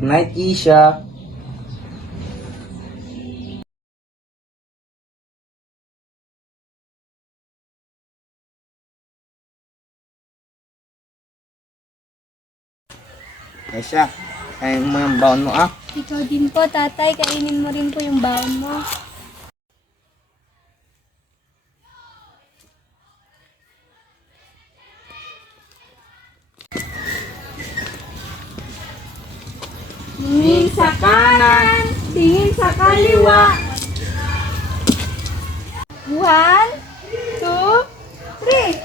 Good night, Isha. Isha, kain mo yung baon mo ah. Ikaw din po, tatay. Kainin mo rin po yung baon mo. Tingin sa kanan, tingin sa kaliwa. 1, 2, 3.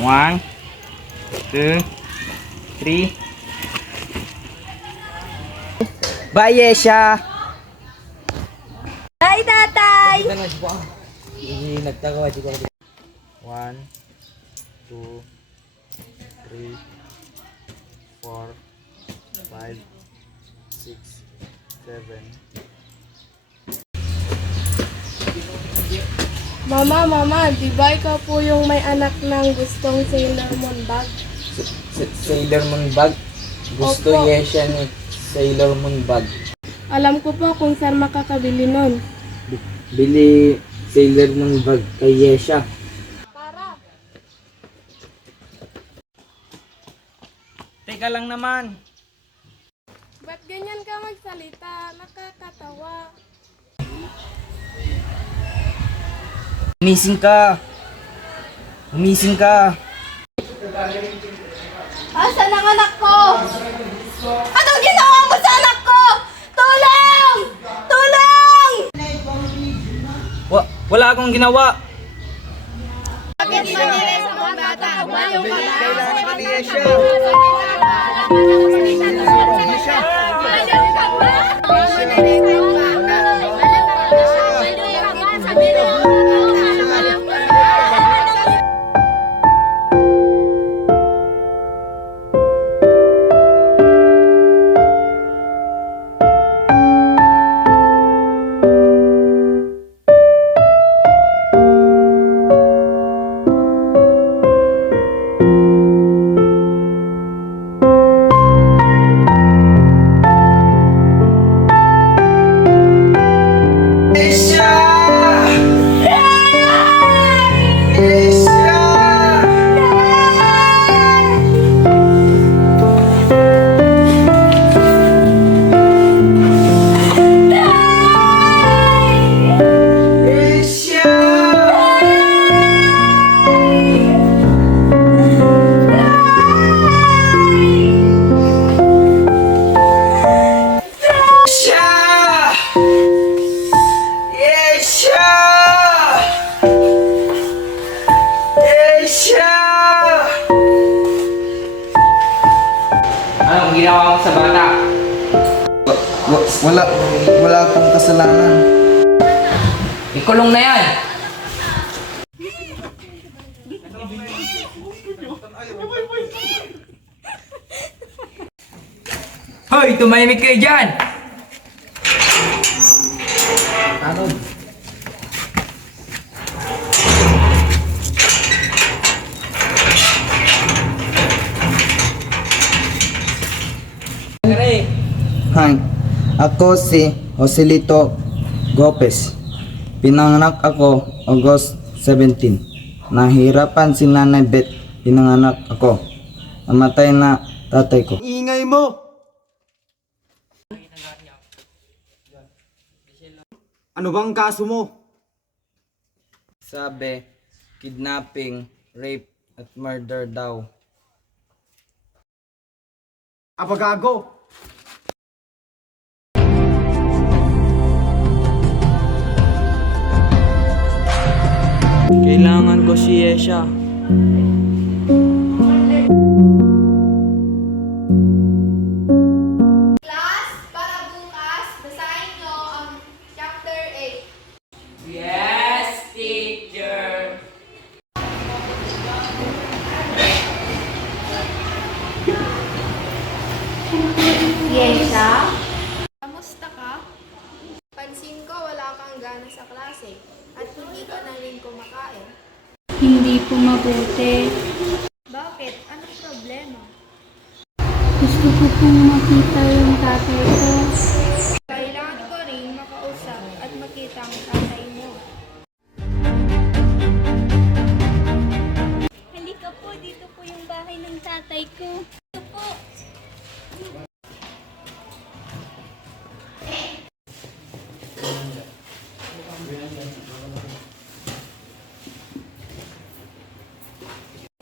1, 2, 3. Bye, Isha. Bye, tatay! 1, 2, 3, 4, 5, 6, 7. Mama, di ba ikaw po yung may anak ng gustong Sailor Moon bag? Sailor Moon bag. Gusto Opo. Yesha ni Sailor Moon bag. Alam ko po kung saan makakabili nun. Bili Sailor Moon bag kay Yesha. Para. Teka lang naman. Ba't ganyan ka magsalita? Nakakatawa. Umising ka. Umising ka. Asan ang anak ko? Anong ginawa mo sa anak ko? Tulong! Tulong! Wala akong ginawa. Bakit manilis ang bata? Bayo ka ba? Kailangan ka ni Yesha. Anong ginawa mo sa bata? Wala akong kasalanan. Ikulong na yan. Hoy, tumahimik kayo dyan! Ano? Hi, ako si Joselito Gopez. Pinanganak ako August 17. Nahirapan si Nanay Beth. Pinanganak ako. Namatay na tatay ko. Ingay mo! Ano bang kaso mo? Sabi, kidnapping, rape, at murder daw. Abagago! Kailangan ko si Yesha. Class, para bukas, basahin nyo ang chapter 8. Yes, teacher! Yesha? Kamusta ka? Pansin ko wala kang gana sa klase at hindi ka na rin kumakain. Hindi po mabuti. Bakit? Anong problema? ko pong makita yung tatay ko. Kailangan ko rin makausap at makita ang tatay mo. Halika po, dito po yung bahay ng tatay ko. Dito po.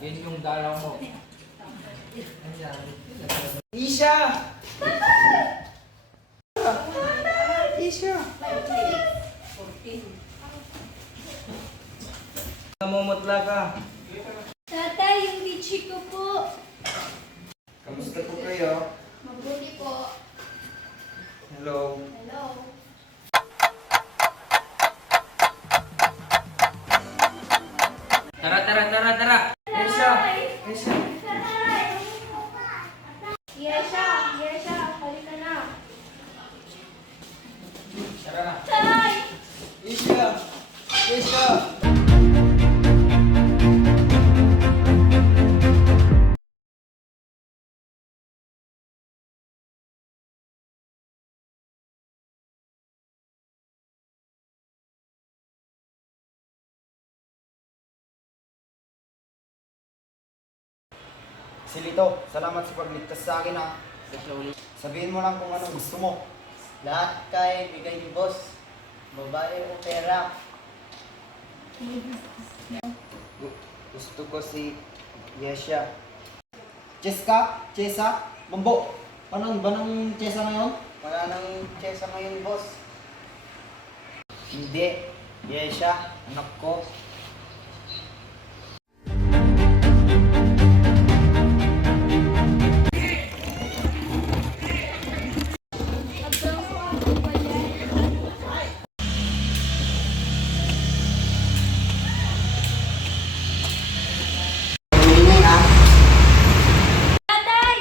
Yan yung dalaw mo. Isha! Isha! Namumutla ka. Tatay, yung litchi ko po. Kamusta po kayo? Mabuti po. Hello. Hello. Tara. Isha! Isha! Yesha, halika na. Tara na. Tay! Isha! Isha! Silito, salamat sa pagligtas sa akin ha. Sabihin mo lang kung anong gusto mo. Lahat kaya bigay ni boss. Babae o pera. Gusto ko si Yesha. Cheska? Chesa? Mambo? Paano ba ng Chesa ngayon? Wala nang chesa ngayon, boss. Hindi. Yesha, anak ko. Tatay!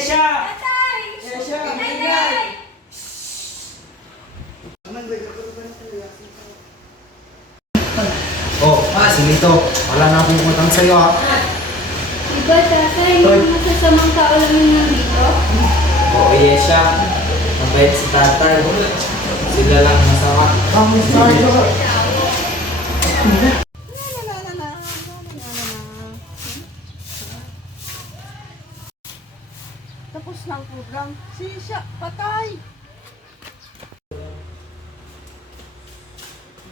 Yesha! Tatay! Yesha! Tatay! Oh, Silito, wala na akong utang sa'yo ha. Diba, tatay, yung masasamang tao lang yung nandito? Oo, Yesha. Mabait si tatay. Sila lang masama. Tapos na ang program. Sisya, patay!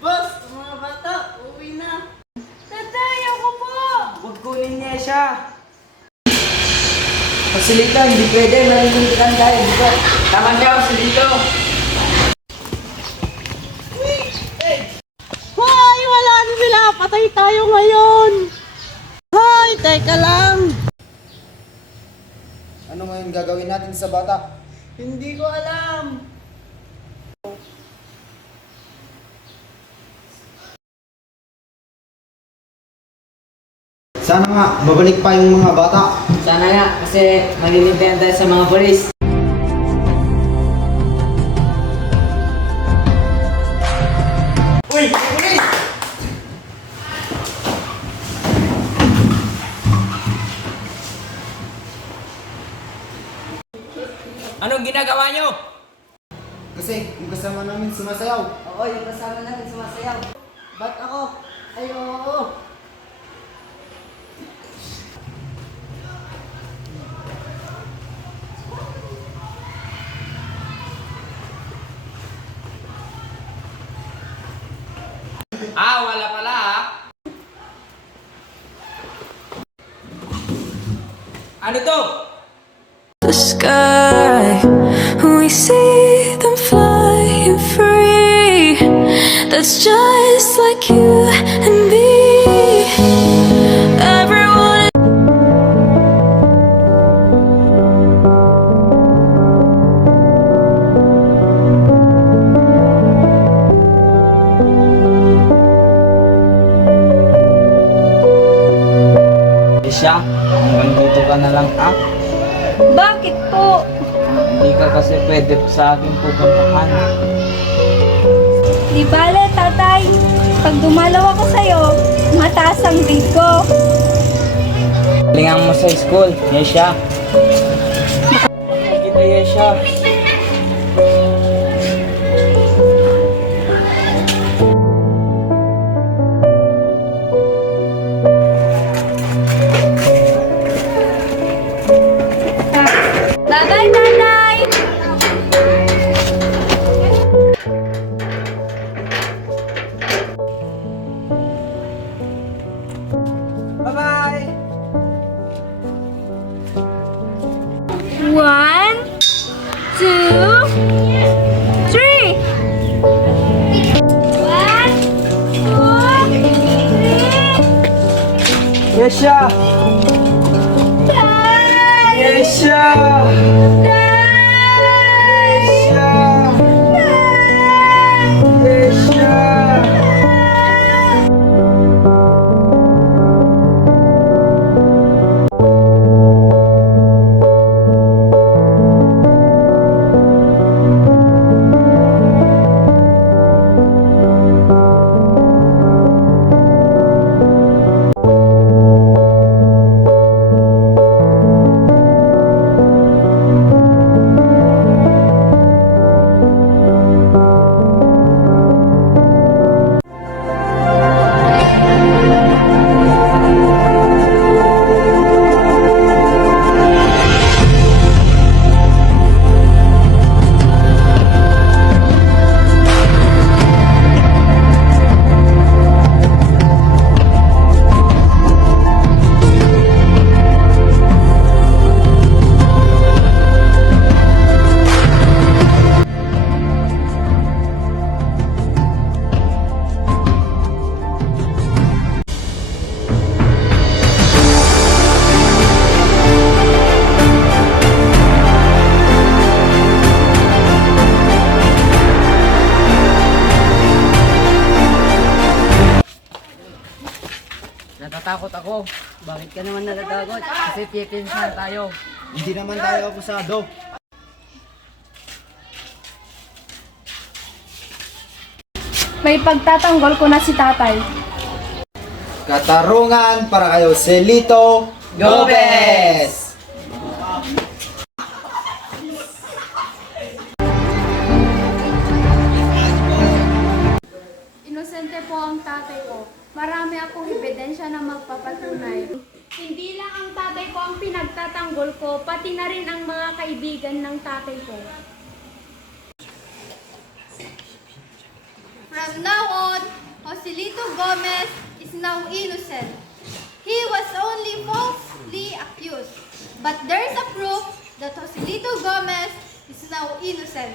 Boss, mga bata, uwi na. Tatay, ako po! Huwag kunin niya siya. Pasilita, hindi pwede. Narinindigan tayo, di ba? Tama siya, Silito. Hoy, wala na sila. Patay tayo ngayon. Hoy, teka lang. Ano ngayon gagawin natin sa bata? Hindi ko alam. Sana nga, mabalik pa yung mga bata. Sana nga, kasi malilintihan tayo sa mga polis. Uy, pulis! Anong ginagawa nyo? Kasi yung kasama namin sumasayaw. Oo, yung kasama natin sumasayaw. Ba't ako? Ay, oo. Wala pala ha. Ano to? The sky, we see them flying free. That's just like you and me. Everyone. Yesha, hanggang dito ka na lang ah. Bakit po? Hindi ka kasi pwede sa akin pupuntahan. Di bale, tatay. Pag dumalaw ako sa'yo, mataas ang grade ko. Galingan mo sa school, Yesha. siya. Tatay, tatay! Bye-bye! One, two, three! One, two, three! Yesha! Yesha! Natatakot ako. Bakit ka naman natatakot? Kasi pipinsan tayo. Hindi naman tayo akusado. May pagtatanggol ko na si tatay. Katarungan para kayo, Celito Gomez! Inosente po ang tatay ko. Marami akong ebidensya na magpapatunay. Hindi lang ang tatay ko ang pinagtatanggol ko, pati na rin ang mga kaibigan ng tatay ko. From now on, Joselito Gomez is now innocent. He was only falsely accused. But there is a proof that Joselito Gomez is now innocent.